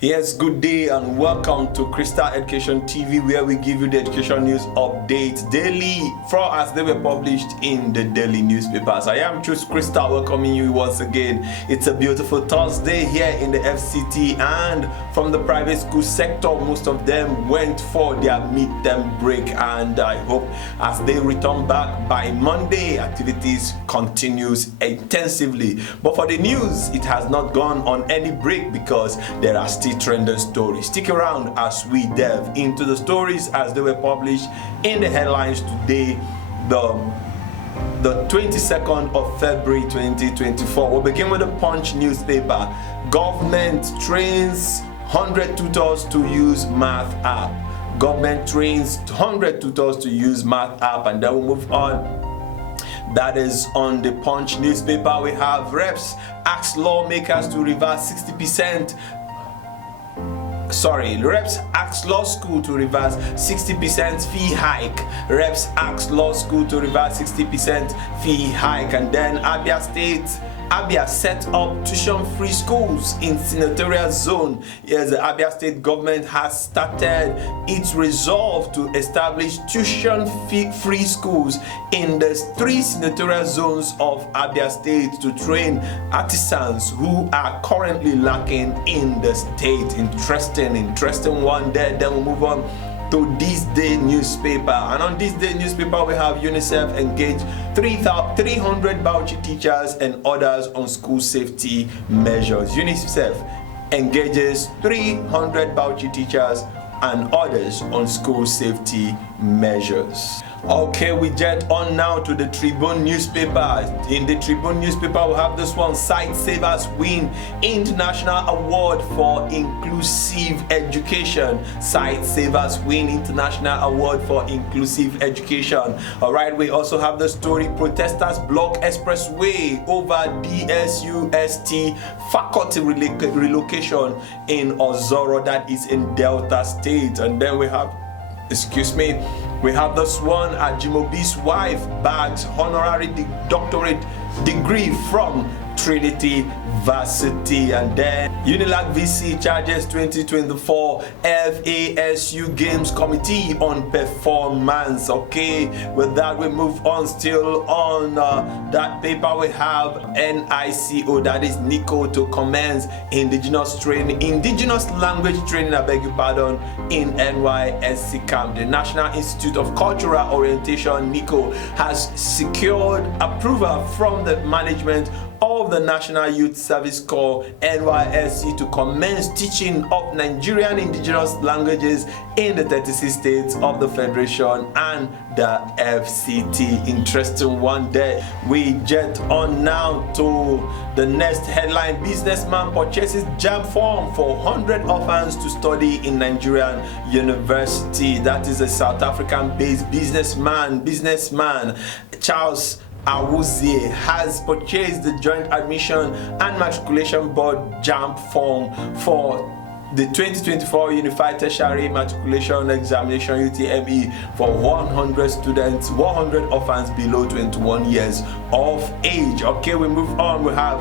Yes, good day and welcome to Crystal Education TV, where we give you the education news updates daily as they were published in the daily newspapers. I am Choose Crystal, welcoming you once again. It's a beautiful Thursday here in the FCT, and from the private school sector, most of them went for their midterm break, and I hope as they return back by Monday, activities continues intensively. But for the news, it has not gone on any break because there are still trending stories. Stick around as we delve into the stories as they were published in the headlines today, the 22nd of February 2024. We'll begin with the Punch newspaper. Government trains 100 tutors to use math app. Government trains 100 tutors to use math app, and then we'll move on. That is on the Punch newspaper. We have reps ask lawmakers to reverse 60%. Reps ask law school to reverse 60% fee hike. Reps ask law school to reverse 60% fee hike. And then Abia set up tuition-free schools in senatorial zone. Yes, the Abia State government has started its resolve to establish tuition-free schools in the 3 senatorial zones of Abia State to train artisans who are currently lacking in the state. Interesting one there. Then we'll move on to This Day newspaper, and on This Day newspaper we have UNICEF engaged 300 Bauchi teachers and others on school safety measures. UNICEF engages 300 Bauchi teachers and others on school safety measures. Okay, we jet on now to the Tribune newspaper. In the Tribune newspaper, we have this one: Sight Savers win International Award for Inclusive Education. Sight Savers win International Award for Inclusive Education. All right, we also have the story: protesters block expressway over DSUST faculty relocation in Ozoro, that is in Delta State. And then we have this one: Ajimobi's wife bags honorary doctorate degree from Trinity Varsity. And then Unilag VC charges 2024 FASU Games Committee on performance. Okay, with that we move on. Still on that paper we have NICO, that is NICO, to commence indigenous language training, I beg your pardon, in NYSC camp. The National Institute of Cultural Orientation, NICO, has secured approval from the management of the National Youth Service Corps NYSC to commence teaching of Nigerian indigenous languages in the 36 states of the Federation and the FCT. Interesting one there. We jet on now to the next headline: businessman purchases JAMB form for 100 orphans to study in Nigerian university. That is a South African based businessman Charles Awuzie has purchased the Joint Admission and Matriculation Board JAMB form for the 2024 Unified Tertiary Matriculation Examination UTME for 100 students, 100 orphans below 21 years of age. Okay, we move on. We have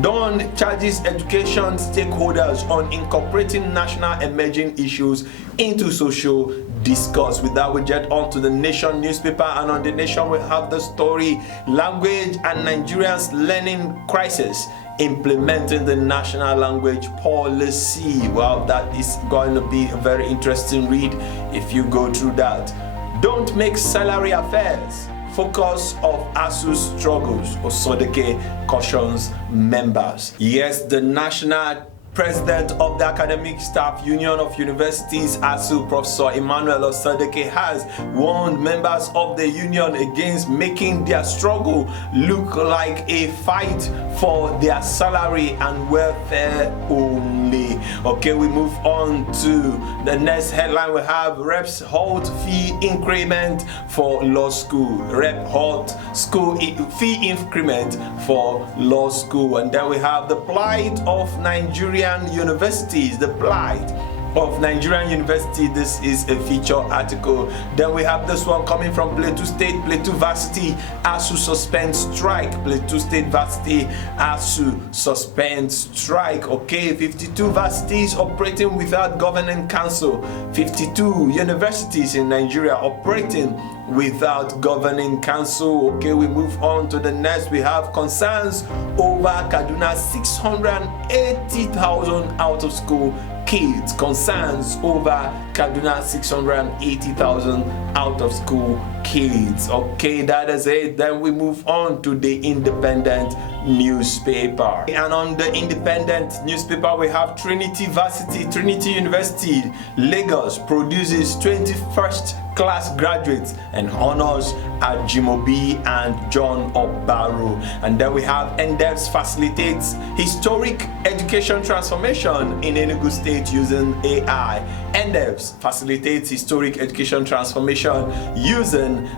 Dawn charges education stakeholders on incorporating national emerging issues into social discourse. With that, we jet on to the Nation newspaper, and on the Nation we have the story: language and Nigerians learning crisis, implementing the national language policy. Wow, that is going to be a very interesting read if you go through that. Don't make salary affairs focus of ASU's struggles, Osodeke cautions members. Yes, the national President of the Academic Staff Union of Universities, ASU, Professor Emmanuel Osodeke, has warned members of the union against making their struggle look like a fight for their salary and welfare only. Okay, we move on to the next headline. We have reps halt fee increment for law school. Rep halt school fee increment for law school. And then we have the plight of Nigerian universities, the plight of Nigerian University. This is a feature article. Then we have this one coming from Plateau State. Plateau Varsity ASUU suspends strike. Plateau State Varsity ASUU suspends strike. Okay, 52 varsities operating without governing council. 52 universities in Nigeria operating without governing council. Okay, we move on to the next. We have concerns over Kaduna 680,000 out of school kids. Concerns over Kaduna 680,000 out of school kids. Okay, that is it. Then we move on to the Independent newspaper. And on the Independent newspaper, we have Trinity University, Lagos produces 21st class graduates and honors Ajimobi and John Obaro. And then we have NDEVS facilitates historic education transformation in Enugu State using AI. NDEVS facilitates historic education transformation using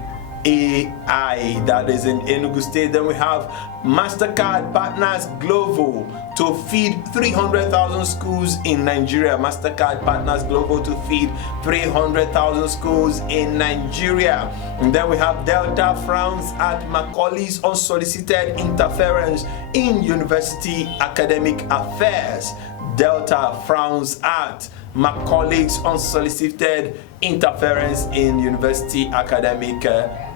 AI, that is in Enugu State. Then we have MasterCard partners Glovo to feed 300,000 schools in Nigeria. MasterCard partners Glovo to feed 300,000 schools in Nigeria. And then we have Delta frowns at Macaulay's unsolicited interference in university academic affairs. Delta frowns at Macaulay's unsolicited interference in university academic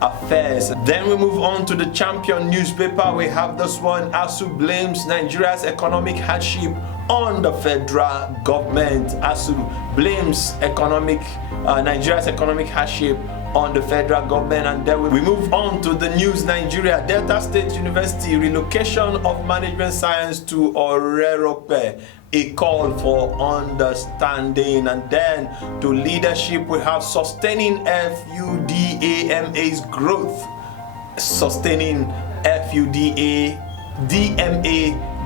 affairs. Then we move on to the Champion newspaper. We have this one. ASUU blames Nigeria's economic hardship on the federal government. ASUU blames Nigeria's economic hardship on the federal government. And then we move on to the News Nigeria. Delta State University relocation of management science to Orerope, a call for understanding. And then to leadership, we have sustaining FUDAMA's growth. Sustaining FUDAMA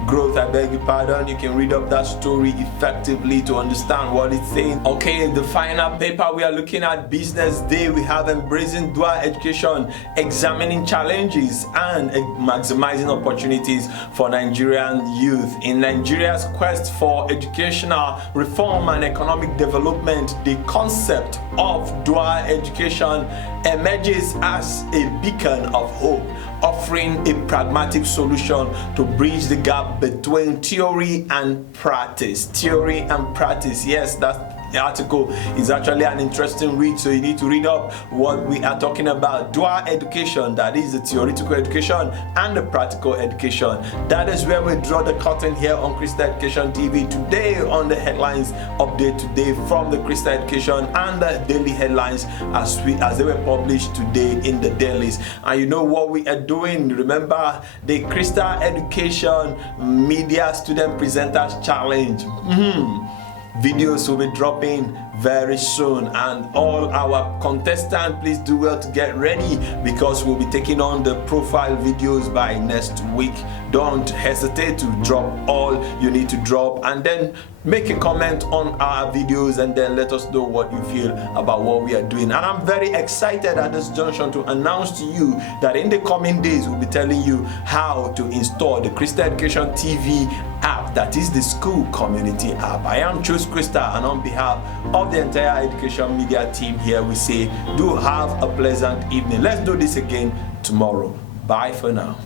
growth. I beg your pardon. You can read up that story effectively to understand what it's saying. Okay, the final paper we are looking at, Business Day. We have embracing dual education, examining challenges and maximizing opportunities for Nigerian youth. In Nigeria's quest for educational reform and economic development, the concept of dual education emerges as a beacon of hope, offering a pragmatic solution to bridge the gap between theory and practice. Theory and practice, yes, that's the article is actually an interesting read, so you need to read up what we are talking about. Dual education, that is the theoretical education and the practical education. That is where we draw the curtain here on Crystal Education TV today on the headlines update today from the Crystal Education and the daily headlines as they were published today in the dailies. And you know what we are doing? Remember the Crystal Education Media Student Presenters Challenge. Videos will be dropping very soon, and all our contestants, please do well to get ready because we'll be taking on the profile videos by next week. Don't hesitate to drop all you need to drop, and then make a comment on our videos and then let us know what you feel about what we are doing. And I'm very excited at this junction to announce to you that in the coming days we'll be telling you how to install the Crystal Education TV app, that is the school community app. I am Chose Crystal, and on behalf of the entire education media team here, we say do have a pleasant evening. Let's do this again tomorrow. Bye for now.